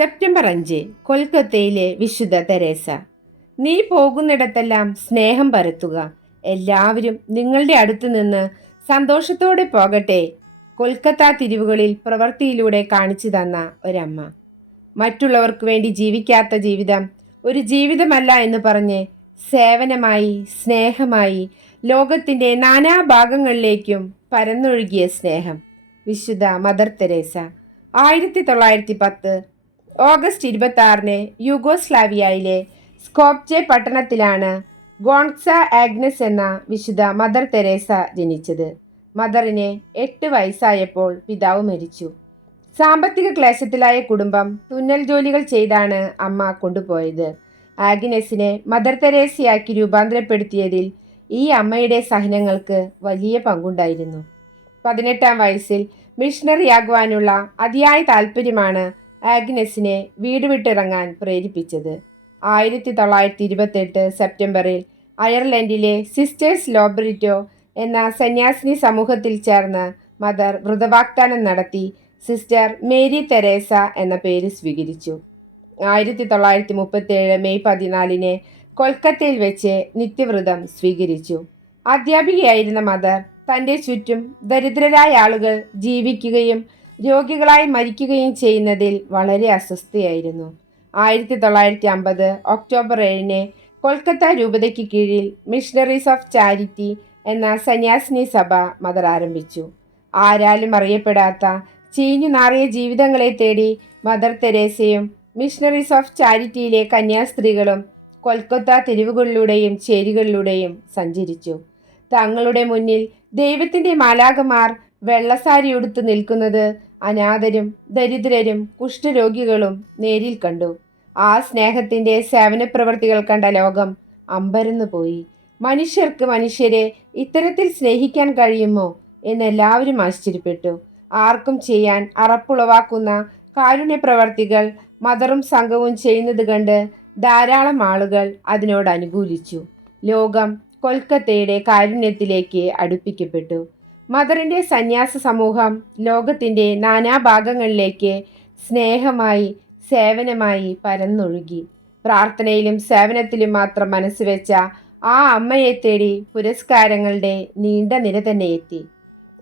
September 5 കൊൽക്കത്തയിലെ വിശുദ്ധ Teresa. നീ പോകുന്നിടത്തെല്ലാം സ്നേഹം പരത്തുക. എല്ലാവരും നിങ്ങളുടെ അടുത്ത് നിന്ന് സന്തോഷത്തോടെ പോകട്ടെ. കൊൽക്കത്ത തിരിവുകളിൽ പ്രവൃത്തിയിലൂടെ കാണിച്ചു തന്ന ഒരമ്മ. മറ്റുള്ളവർക്ക് വേണ്ടി ജീവിക്കാത്ത ജീവിതം ഒരു ജീവിതമല്ല എന്ന് പറഞ്ഞ് സേവനമായി, സ്നേഹമായി ലോകത്തിൻ്റെ നാനാഭാഗങ്ങളിലേക്കും പരന്നൊഴുകിയ സ്നേഹം. വിശുദ്ധ മദർ തെരേസ 1910 ഓഗസ്റ്റ് 26 യുഗോസ്ലാവിയയിലെ സ്കോപ്ജെ പട്ടണത്തിലാണ് ഗോൺസ ആഗ്നസ് എന്ന വിശുദ്ധ മദർ തെരേസ ജനിച്ചത്. മദറിന് 8 വയസ്സായപ്പോൾ പിതാവ് മരിച്ചു. സാമ്പത്തിക ക്ലേശത്തിലായ കുടുംബം തുന്നൽ ജോലികൾ ചെയ്താണ് അമ്മ കൊണ്ടുപോയത്. ആഗ്നസിനെ മദർ തെരേസയാക്കി രൂപാന്തരപ്പെടുത്തിയതിൽ ഈ അമ്മയുടെ സഹനങ്ങൾക്ക് വലിയ പങ്കുണ്ടായിരുന്നു. 18-ാം വയസ്സിൽ മിഷണറിയാകുവാനുള്ള അതിയായ താല്പര്യമാണ് ആഗ്നസിനെ വീട് വിട്ടിറങ്ങാൻ പ്രേരിപ്പിച്ചത്. 1928 സെപ്റ്റംബറിൽ അയർലൻഡിലെ സിസ്റ്റേഴ്സ് ലോബ്രിറ്റോ എന്ന സന്യാസിനി സമൂഹത്തിൽ ചേർന്ന് മദർ വ്രതവാഗ്ദാനം നടത്തി സിസ്റ്റർ മേരി തെരേസ എന്ന പേര് സ്വീകരിച്ചു. 1937 മെയ് 14 കൊൽക്കത്തയിൽ വെച്ച് നിത്യവ്രതം സ്വീകരിച്ചു. അധ്യാപികയായിരുന്ന മദർ തൻ്റെ ചുറ്റും ദരിദ്രരായ ആളുകൾ ജീവിക്കുകയും രോഗികളായി മരിക്കുകയും ചെയ്യുന്നതിൽ വളരെ അസ്വസ്ഥയായിരുന്നു. 1950 ഒക്ടോബർ 7 കൊൽക്കത്ത രൂപതയ്ക്ക് കീഴിൽ മിഷണറീസ് ഓഫ് ചാരിറ്റി എന്ന സന്യാസിനി സഭ മദർ ആരംഭിച്ചു. ആരാലും അറിയപ്പെടാത്ത ചീഞ്ഞു നാറിയ ജീവിതങ്ങളെ തേടി മദർ തെരേസയും മിഷണറീസ് ഓഫ് ചാരിറ്റിയിലെ കന്യാസ്ത്രീകളും കൊൽക്കത്ത തെരുവുകളിലൂടെയും ചേരികളിലൂടെയും സഞ്ചരിച്ചു. തങ്ങളുടെ മുന്നിൽ ദൈവത്തിൻ്റെ മാലാഖമാർ വെള്ളസാരി ഉടുത്ത് നിൽക്കുന്നത് അനാഥരും ദരിദ്രരും കുഷ്ഠരോഗികളും നേരിൽ കണ്ടു. ആ സ്നേഹത്തിൻ്റെ സേവന പ്രവൃത്തികൾ കണ്ട ലോകം അമ്പരന്നു പോയി. മനുഷ്യർക്ക് മനുഷ്യരെ ഇത്തരത്തിൽ സ്നേഹിക്കാൻ കഴിയുമോ എന്നെല്ലാവരും ആശ്ചര്യപ്പെട്ടു. ആർക്കും ചെയ്യാൻ അറപ്പുളവാക്കുന്ന കാരുണ്യ പ്രവർത്തികൾ മദറും സംഘവും ചെയ്യുന്നത് കണ്ട് ധാരാളം ആളുകൾ അതിനോട് അനുകൂലിച്ചു. ലോകം കൊൽക്കത്തയുടെ കാരുണ്യത്തിലേക്ക് അടുപ്പിക്കപ്പെട്ടു. മദറിൻ്റെ സന്യാസ സമൂഹം ലോകത്തിൻ്റെ നാനാഭാഗങ്ങളിലേക്ക് സ്നേഹമായി, സേവനമായി പരന്നൊഴുകി. പ്രാർത്ഥനയിലും സേവനത്തിലും മാത്രം മനസ്സുവെച്ച ആ അമ്മയെ തേടി പുരസ്കാരങ്ങളുടെ നീണ്ട നിര തന്നെ എത്തി.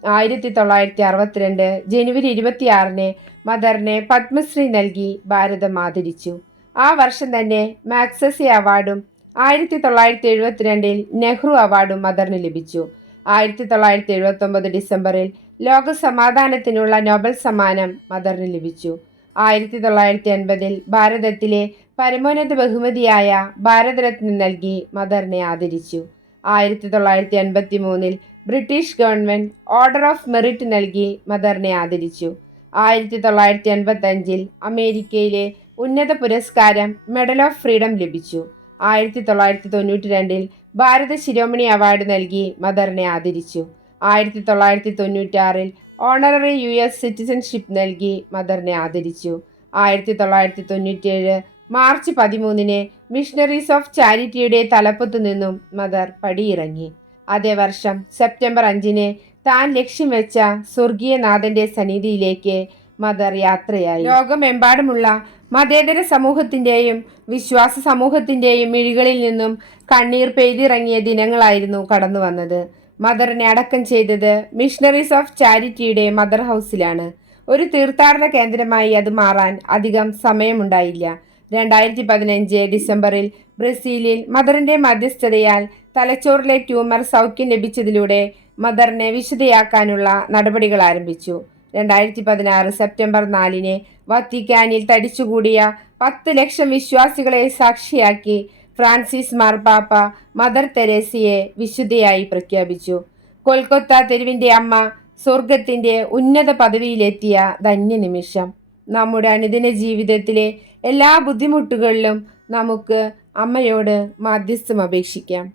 1962 ജനുവരി 26 മദറിനെ പത്മശ്രീ നൽകി ഭാരതം ആദരിച്ചു. ആ വർഷം തന്നെ മാഗ്സസെ അവാർഡും 1972 നെഹ്റു അവാർഡും മദറിന് ലഭിച്ചു. 1979 ഡിസംബറിൽ ലോക സമാധാനത്തിനുള്ള നോബൽ സമ്മാനം മദറിന് ലഭിച്ചു. 1980 ഭാരതത്തിലെ പരമോന്നത ബഹുമതിയായ ഭാരതരത്ന നൽകി മദറിനെ ആദരിച്ചു. 1983 British government order of merit നൽകി മദറിനെ ആദരിച്ചു. 1985 അമേരിക്കയിലെ ഉന്നത പുരസ്കാരം മെഡൽ ഓഫ് ഫ്രീഡം ലഭിച്ചു. 1992 ഭാരത ശിരോമണി അവാർഡ് നൽകി മദറിനെ ആദരിച്ചു. 1996 ഓണററി US സിറ്റിസൺഷിപ്പ് നൽകി മദറിനെ ആദരിച്ചു. 1997 മാർച്ച് 13 മിഷണറീസ് ഓഫ് ചാരിറ്റിയുടെ തലപ്പത്തു നിന്നും മദർ പടിയിറങ്ങി. അതേ വർഷം സെപ്റ്റംബർ 5 താൻ ലക്ഷ്യം വെച്ച സ്വർഗീയനാഥൻ്റെ സന്നിധിയിലേക്ക് മദർ യാത്രയായി. ലോകമെമ്പാടുമുള്ള മതേതര സമൂഹത്തിൻ്റെയും വിശ്വാസ സമൂഹത്തിൻ്റെയും മിഴികളിൽ നിന്നും കണ്ണീർ പെയ്തിറങ്ങിയ ദിനങ്ങളായിരുന്നു കടന്നു വന്നത്. മദറിനെ അടക്കം ചെയ്തത് മിഷണറീസ് ഓഫ് ചാരിറ്റിയുടെ മദർ ഹൗസിലാണ്. ഒരു തീർത്ഥാടന കേന്ദ്രമായി അത് മാറാൻ അധികം സമയമുണ്ടായില്ല. 2015 ഡിസംബറിൽ ബ്രസീലിൽ മദറിൻ്റെ മധ്യസ്ഥതയാൽ തലച്ചോറിലെ ട്യൂമർ സൗഖ്യം ലഭിച്ചതിലൂടെ മദറിനെ വിശുദ്ധയാക്കാനുള്ള നടപടികൾ ആരംഭിച്ചു. 2016 സെപ്റ്റംബർ 4 വത്തിക്കാനിൽ തടിച്ചുകൂടിയ 10 ലക്ഷം വിശ്വാസികളെ സാക്ഷിയാക്കി ഫ്രാൻസിസ് മാർപ്പാപ്പ മദർ തെരേസയെ വിശുദ്ധയായി പ്രഖ്യാപിച്ചു. കൊൽക്കത്ത തെരുവിൻ്റെ അമ്മ സ്വർഗത്തിൻ്റെ ഉന്നത പദവിയിലെത്തിയ ധന്യനിമിഷം. നമ്മുടെ അനുദിന ജീവിതത്തിലെ എല്ലാ ബുദ്ധിമുട്ടുകളിലും നമുക്ക് അമ്മയോട് മാധ്യസ്ഥം അപേക്ഷിക്കാം.